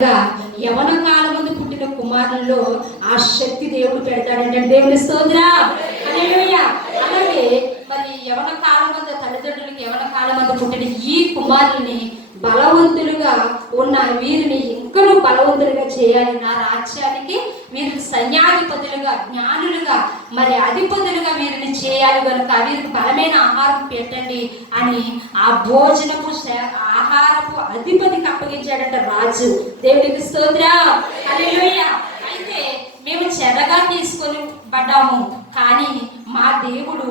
యవన కాలం ముందు పుట్టిన కుమారుల్లో ఆ శక్తి దేవుడు పెడతాడంటే దేవుని స్తోత్రం. హల్లెలూయా. అలాగే మరి యవన కాలం ముందు తల్లిదండ్రులకి యవన కాలం ముందు పుట్టిన ఈ కుమారుల్ని బలవంతులుగా ఉన్న వీరిని ఇంకనూ బలవంతులుగా చేయాలి. నా రాజ్యానికి వీరికి సైన్యాధిపతులుగా, జ్ఞానులుగా, మరి అధిపతులుగా వీరిని చేయాలి కనుక వీరికి బలమైన ఆహారం పెట్టండి అని ఆ భోజనపు ఆహారపు అధిపతికి అప్పగించాడంట రాజు. దేవుడికి స్తోత్రం. హల్లెలూయా. అయితే మేము చెరగా తీసుకొని పడ్డాము, కానీ మా దేవుడు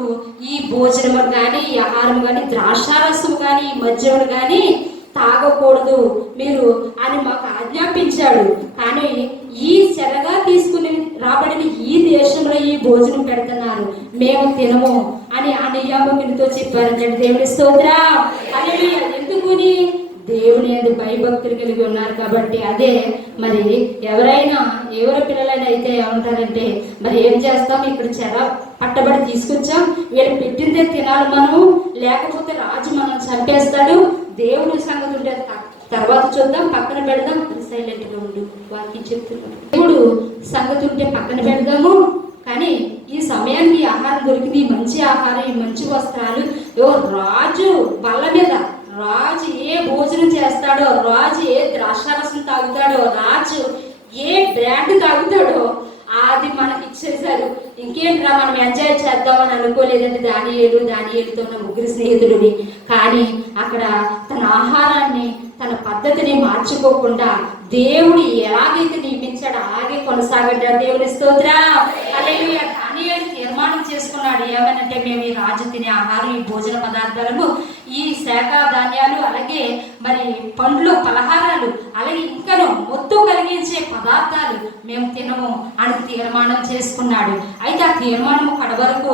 ఈ భోజనము కానీ, ఈ ఆహారం కానీ, ద్రాక్షారసం కానీ, ఈ మద్యమును కానీ తాగకూడదు మీరు అని మాకు ఆజ్ఞాపించాడు. కానీ ఈ చెరగా తీసుకుని రాబడిన ఈ దేశంలో ఈ భోజనం పెడుతున్నారు, మేము తినము అని ఆ నియామకునితో చెప్పారంటే దేవుని స్తోత్రం. హల్లెలూయా. ఎందుకుని? దేవుని అది భయభక్తులు కలిగి ఉన్నారు కాబట్టి. అదే మరి ఎవరైనా ఎవరి పిల్లలైనా అయితే ఏమంటారంటే, మరి ఏం చేస్తాం, ఇక్కడ చెర పట్టబడి తీసుకొచ్చాం, వీళ్ళు పెట్టిందే తినాలి మనము, లేకపోతే రాజు మనం చంపేస్తాడు, దేవుడి సంగతి ఉంటే తర్వాత చూద్దాం, పక్కన పెడదాం, సైలెంట్గా ఉండు, వాక్యం చెప్తున్నాడు. దేవుడు సంగతి ఉంటే పక్కన పెడదాము, కానీ ఈ సమయానికి ఆహారం దొరికింది, మంచి ఆహారం, ఈ మంచి వస్త్రాలు, రాజు బల్ల మీద రాజు ఏ భోజనం చేస్తాడో, రాజు ఏ ద్రాక్షారసం తాగుతాడో, రాజు ఏ బ్రాండ్ తాగుతాడో అది మనకి ఇచ్చేసారు. ఇంకేంట్రా మనం ఎంజాయ్ చేద్దామని అనుకోలేదండి దానియేలుతో ఉన్న ముగ్గురు స్నేహితుడిని. కానీ అక్కడ తన ఆహారాన్ని, తన పద్ధతిని మార్చుకోకుండా దేవుడు ఎలాగైతే నియమించాడో అలాగే కొనసాగడ్డాడు. దేవుని స్తోత్రం. హల్లెలూయా. దానియేలు తీర్మానం చేసుకున్నాడు, ఏమనంటే మేము ఈ రాజు తినే ఆహారం, ఈ భోజన పదార్థాలను, ఈ శాఖ ధాన్యాలు, అలాగే మరి పండ్లు, పలహారాలు, అలాగే ఇంకను మొత్తం కలిగించే పదార్థాలు మేము తినము అని తీర్మానం చేసుకున్నాడు. అయితే ఆ తీర్మానం కడవరకు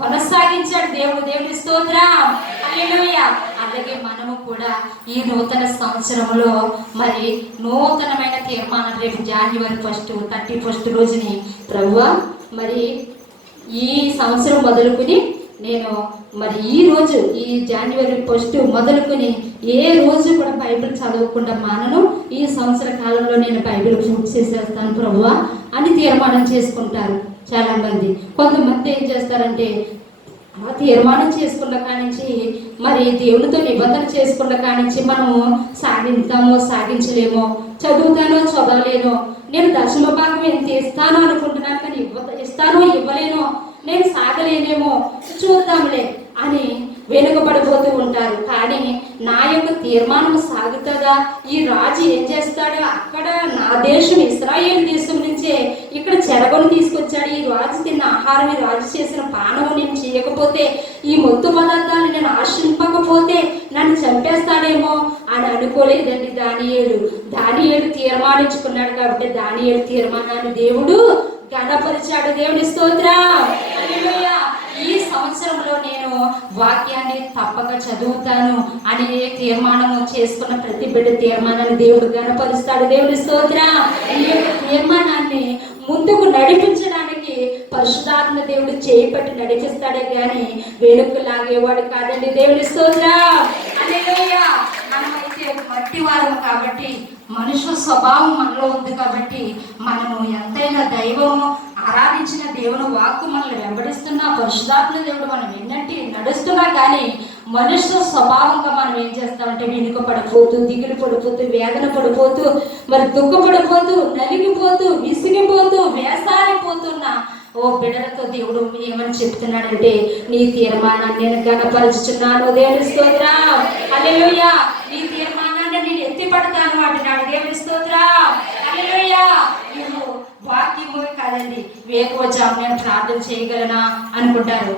కొనసాగించాడు దేవుడు. దేవుని స్తోత్రం. హల్లెలూయా. అలాగే మనము కూడా ఈ నూతన సంవత్సరంలో మరి నూతనమైన తీర్మానం, రేపు January 1, 31 రోజుని ప్రభువా మరి ఈ సంవత్సరం మొదలుకుని నేను మరి ఈ రోజు ఈ January 1 మొదలుకొని ఏ రోజు కూడా బైబిల్ చదవకుండా మానను, ఈ సంవత్సర కాలంలో నేను బైబిల్ పూర్తి చేసేస్తాను ప్రభువా అని తీర్మానం చేసుకుంటారు చాలా మంది. కొంతమంది ఏం చేస్తారంటే, ఆ తీర్మానం చేసుకున్న కానించి మరి దేవునితో నిబంధన చేసుకున్న కానించి మనము సాగిస్తామో సాగించలేమో, చదువుతానో చదవలేనో, నేను దశమ భాగం ఎంత ఇస్తానో అనుకుంటున్నాను కానీ ఇస్తానో ఇవ్వలేనో, నేను సాగలేనేమో, చూద్దాంలే అని వెనుకబడిపోతూ ఉంటారు. కానీ నా యొక్క తీర్మానం సాగుతుందా? ఈ రాజు ఏం చేస్తాడో, అక్కడ నా దేశం ఇశ్రాయేలు దేశం నుంచే ఇక్కడ చెరగను తీసుకొచ్చాడు, ఈ రాజు తిన్న ఆహారం, ఈ రాజు చేసిన పానము నేను చేయకపోతే, ఈ మొత్తు పదార్థాలు నేను ఆశింపకపోతే నన్ను చంపేస్తాడేమో అని అనుకోలేదండి దానియేలు తీర్మానించుకున్నాడు. కాబట్టి దానియేలు తీర్మానాన్ని దేవుడు ఘనపరిచాడు. దేవుని స్తోత్రం. హల్లెలూయా. ఈ సంవత్సరంలో నేను వాక్యాన్ని తప్పక చదువుతాను అని తీర్మానం చేసుకున్న ప్రతి బిడ్డ తీర్మానాన్ని దేవుడు ఘనపరుస్తాడు. దేవుని స్తోత్రం. ఈ యొక్క తీర్మానాన్ని ముందుకు నడిపించడానికి పరిశుద్ధాత్మ దేవుడు చేపట్టి నడిపిస్తాడే కానీ వెనుక లాగేవాడు కాదండి. దేవుని స్తోత్రం. హల్లెలూయా. మనమైతే మట్టి వారం కాబట్టి, మనుషు స్వభావం మనలో ఉంది కాబట్టి, మనము ఎంతైనా దైవము ఆరాధించిన దేవుని వాక్కు మనల్ని వెంబడిస్తున్నా, పరిశుద్ధాత్మ దేవుడు మనం విన్నట్టు నడుస్తున్నా కానీ మనుషు స్వభావంగా మనం ఏం చేస్తామంటే వెనుక పడిపోతూ, దిగులు పడిపోతూ, వేదన పడిపోతూ, మరి దుఃఖపడిపోతూ, నలిగిపోతూ, విసిగిపోతూ, వేసారిపోతున్న ఓ బిడ్డలతో దేవుడు ఏమని చెప్తున్నాడంటే, నీ తీర్మానాన్ని నేను ఘనపరుచుచున్నాను. దేవుని స్తోత్రం. హల్లెలూయా. నీ తీర్మానాన్ని నేను ఎత్తిపడతాను అంటున్నాడు. దేవుని స్తోత్రం. హల్లెలూయా. నేను వాక్యము కాదండి, వేకువజాము నేను ప్రార్థన చేయగలనా అనుకుంటారు.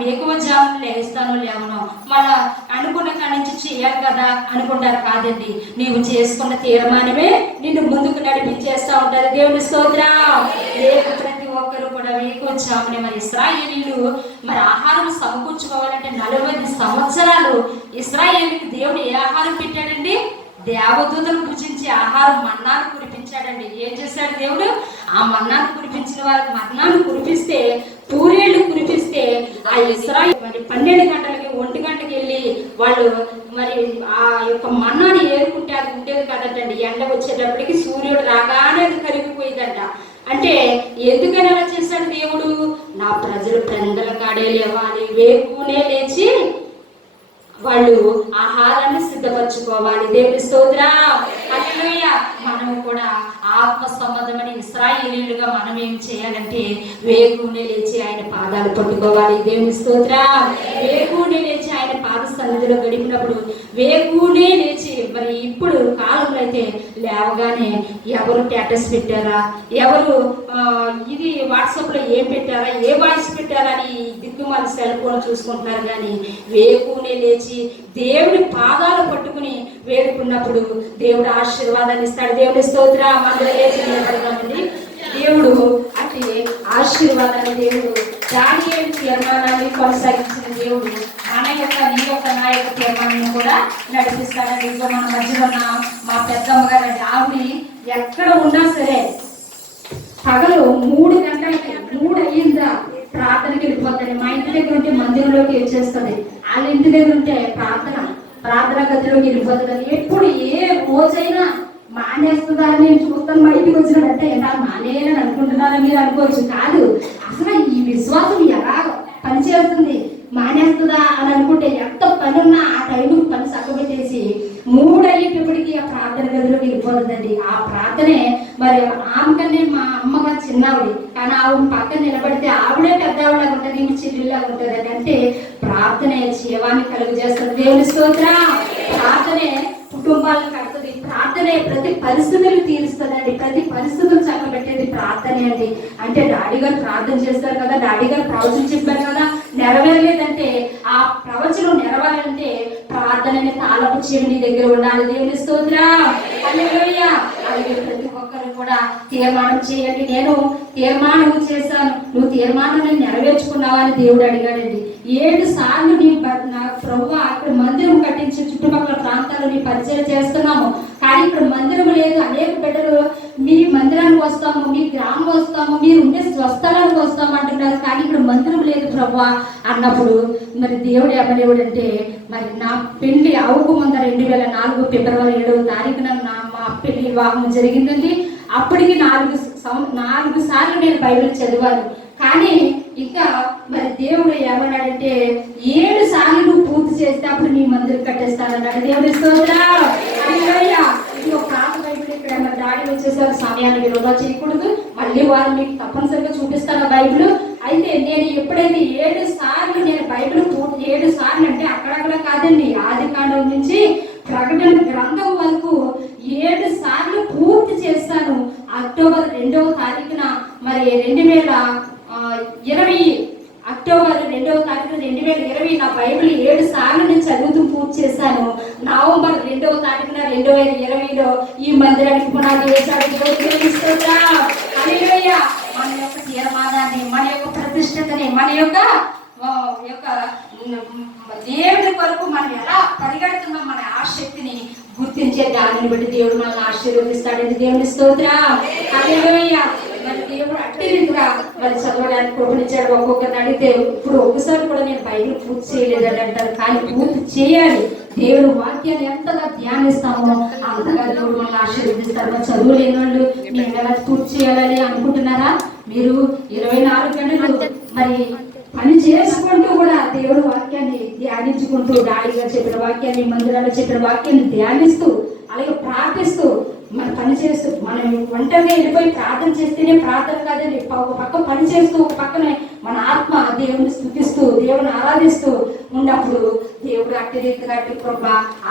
వేకువజాము లేస్తానో లేవనో మళ్ళా అనుకున్న కాడి నుంచి చేయాలి కదా అనుకుంటారు. కాదండి, నీవు చేసుకున్న తీర్మానమే నిన్ను ముందుకు నడిపించేస్తా ఉంటారు. దేవుని స్తోత్రం. ప్రతి ఒక్కరు కూడా వేకువజామునే మరి ఇశ్రాయేలీలు మరి ఆహారం సమకూర్చుకోవాలంటే 40 సంవత్సరాలు ఇశ్రాయేలీకి దేవుడు ఏ ఆహారం పెట్టాడండి? దేవదూతను పూజించి ఆహారం మన్నాను కురిపించాడండి. ఏం చేశాడు దేవుడు? ఆ మన్నాను కురిపించిన వారికి మన్నాను కురిపిస్తే, పూరేళ్లు కురిపిస్తే, ఆ ఇశ్రాయేలు మరి 12 గంటలకి 1 గంటకి వెళ్ళి వాళ్ళు మరి ఆ యొక్క మన్నాని ఏరుకుంటే అది ఉండేది కదటండి. ఎండ వచ్చేటప్పటికి సూర్యుడు రాగానే అది కరిగిపోయిందంట. అంటే ఎందుకని అలా చేశాడు దేవుడు? నా ప్రజలు పెందల కాడే లేవాలి, వేకునే లేచి వాళ్ళు ఆహారాన్ని సిద్ధపరచుకోవాలి. దేవుని స్తోత్రం. హల్లెలూయా. మనము కూడా ఆత్మ సంబంధమైన ఇశ్రాయేలీయులుగా మనం ఏం చేయాలంటే వేకునే లేచి ఆయన పాదాలు పట్టుకోవాలి. దేవుని స్తోత్రం. వేకునే లేచి ఆయన పాద సన్నిధిలో గడిపినప్పుడు వేకునే లేచి, మరి ఇప్పుడు కాలంలో అయితే లేవగానే ఎవరు స్టేటస్ పెట్టారా, ఎవరు ఇది వాట్సాప్లో ఏం పెట్టారా, ఏ వాయిస్ పెట్టారా అని దిక్కుమాలి సెల్ ఫోన్ చూసుకుంటున్నారు. కానీ వేకునే లేచి దేవుడి పాదాలు పట్టుకుని వేడుకున్నప్పుడు దేవుడు ఆశీర్వాదాన్ని ఇస్తాడు. దేవుడి స్తోత్రం. అందులో లేచి దేవుడు అంటే ఆశీర్వాదాన్ని దేవుడు దానియేలు తీర్మానాన్ని కొనసాగించిన దేవుడు మన యొక్క నీ యొక్క నా యొక్క తీర్మానాన్ని కూడా నడిపిస్తాడని. ఇంకో మన మధ్య ఉన్న మా పెద్దమ్మ గారు ఆవిడ ఎక్కడ ఉన్నా సరే పగలు 3 గంటలకి 3 అయ్యిందా ప్రార్థనకి వెళ్ళిపోతుంది. మా ఇంటి దగ్గర ఉంటే మందిరంలోకి వచ్చేస్తుంది, వాళ్ళ ఇంటి దగ్గర ఉంటే ప్రార్థన గదిలోకి వెళ్ళిపోతుంది. ఎప్పుడు ఏ రోజైనా మానేస్తుందా అని నేను చూస్తాను. మా ఇంటికి వచ్చినట్టే ఎలా మానేయాలని అనుకుంటున్నారా మీరు అనుకోవచ్చు. కాదు, అసలు ఈ విశ్వాసం ఎలా పనిచేస్తుంది, మానేస్తుందా అని అనుకుంటే ఎంత పని ఉన్నా ఆ టైంకి పని చక్కబెట్టేసి 3 అయ్యేటప్పటికి ఆ ప్రార్థన గదిలోకి వెళ్ళిపోతుందండి. ఆ ప్రార్థనే మరి ఆమెకనే మా అమ్మగా చిన్నవిడి, కానీ ఆవిడ పక్కన నిలబడితే ఆవిడే పెద్దవాళ్ళగా ఉంటుంది, ఇంటి చెల్లిలాగా ఉంటుంది. అని అంటే ప్రార్థనే జీవాన్ని కలుగు చేస్తుంది. దేవుని స్తోత్రం. ప్రార్థనే కుటుంబాలను కడుతుంది. ప్రార్థనే ప్రతి పరిస్థితులు తీరుస్తుందండి. ప్రతి పరిస్థితులు చక్కబెట్టేది ప్రార్థనే అండి. అంటే డాడీ గారు ప్రార్థన చేస్తారు కదా, డాడీ గారు ప్రవచనం చెప్పారు కదా, నెరవేరలేదంటే ఆ ప్రవచనం నెరవేరాలంటే ప్రార్థనని తాళపు చెవి నీ దగ్గర ఉండాలి. దేవుని స్తోత్రం. హల్లెలూయా. అలాగే ప్రతి ఒక్కరు కూడా తీర్మానం చేయండి. నేను తీర్మానం చేశాను, నువ్వు తీర్మానాన్ని నెరవేర్చుకున్నావా అని దేవుడు అడిగాడండి. 7 సార్లు నీ నాకు ప్రభువా అక్కడ మందిరం కట్టించి చుట్టుపక్కల ప్రాంతాల్లో నీ పరిచయం చేస్తున్నాము, కానీ ఇక్కడ మందిరం లేదు. అనేక బిడ్డలు మీ మందిరానికి వస్తాము, మీ గ్రామం వస్తాము, మీరు ఉండే స్వస్థలానికి వస్తాము అంటున్నారు, కానీ ఇక్కడ మందిరం లేదు ప్రభువా అన్నప్పుడు మరి దేవుడు ఏమనేవాడు అంటే, మరి నా పెళ్లి అవ్వకు ముందర 2004 ఫిబ్రవరి 7వ తారీఖున మా పెళ్లి వివాహం జరిగిందండి. అప్పటికి 4 సార్లు నేను బైబిల్ చదివాను. కానీ ఇంకా మరి దేవుడు ఏమన్నాడంటే 7 సార్లు నువ్వు పూర్తి చేస్తే అప్పుడు నీ మందిరం కట్టేస్తానన్నాడు. దేవుడి స్తోత్రం. ఇది ఒక ప్రాంత బైబిల్ ఇక్కడ మరి డాడీ వచ్చేసారు, సమయాన్ని వృధా చేయకూడదు, మళ్ళీ వారు మీకు తప్పనిసరిగా చూపిస్తాను బైబిల్. అయితే నేను ఎప్పుడైతే 7 సార్లు నేను బైబిల్ 7 సార్లు అంటే అక్కడక్కడ కాదండి, ఆది కాండం నుంచి ప్రకటన గ్రంథం వరకు 7 సార్లు పూర్తి చేస్తాను. అక్టోబర్ 2వ తారీఖున మరి 2020 అక్టోబర్ 2వ తారీఖున 2020 నా బైబిల్ 7 సార్లు నేను చదువుతూ పూర్తి చేశాను. నవంబర్ 2వ తారీఖున 2020లో ఈ మందిరానికి పునాది వేశాడు. హల్లెలూయా. మన యొక్క తీర్మానాన్ని, మన యొక్క ప్రతిష్టతని, మన యొక్క దేవుడి కొరకు మనం ఎలా పరిగెడుతున్నాం, మన ఆసక్తిని గుర్తించే దానిని బట్టి దేవుడు మనల్ని ఆశీర్వదిస్తాడండి. దేవుని స్తోత్రం. హల్లెలూయా. మరి దేవుడు అట్టి రీతిగా మరి చదవడానికి కృపనిచ్చాడు. ఒక్కొక్కరిని అడిగితే ఇప్పుడు ఒకసారి కూడా నేను బైబిల్ పూర్తి చేయలేదని అంటారు, కానీ పూర్తి చేయాలి. దేవుడు వాక్యాన్ని ఎంతగా ధ్యానిస్తామో అంతగా దేవుడు మనల్ని ఆశీర్వదిస్తాడు. మరి చదువు లేని వాళ్ళు మేము ఎలా పూర్తి చేయాలని అనుకుంటున్నారా? మీరు 24 గంటలు మరి పని చేసుకుంటూ కూడా దేవుడు వాక్యాన్ని ధ్యానించుకుంటూ, డాడీ గారు చెప్పిన వాక్యాన్ని, మందిరాల్లో చెప్పిన వాక్యాన్ని ధ్యానిస్తూ, అలాగే ప్రార్థిస్తూ మన పని చేస్తూ, మనం ఒంటరిగా వెళ్ళిపోయి ప్రార్థన చేస్తేనే ప్రార్థన కాదండి. ఒక పక్క పని చేస్తూ ఒక పక్కనే మన ఆత్మ దేవుని స్తుతిస్తూ దేవుని ఆరాధిస్తూ ఉన్నప్పుడు దేవుడు అట్టి రీతిగా అట్టి కృప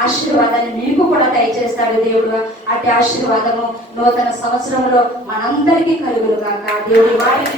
ఆశీర్వాదాన్ని మీకు కూడా దయచేస్తాడు. దేవుడు అట్టి ఆశీర్వాదము నూతన సంవత్సరంలో మనందరికీ కలుగును గాక. దేవుడి వారికి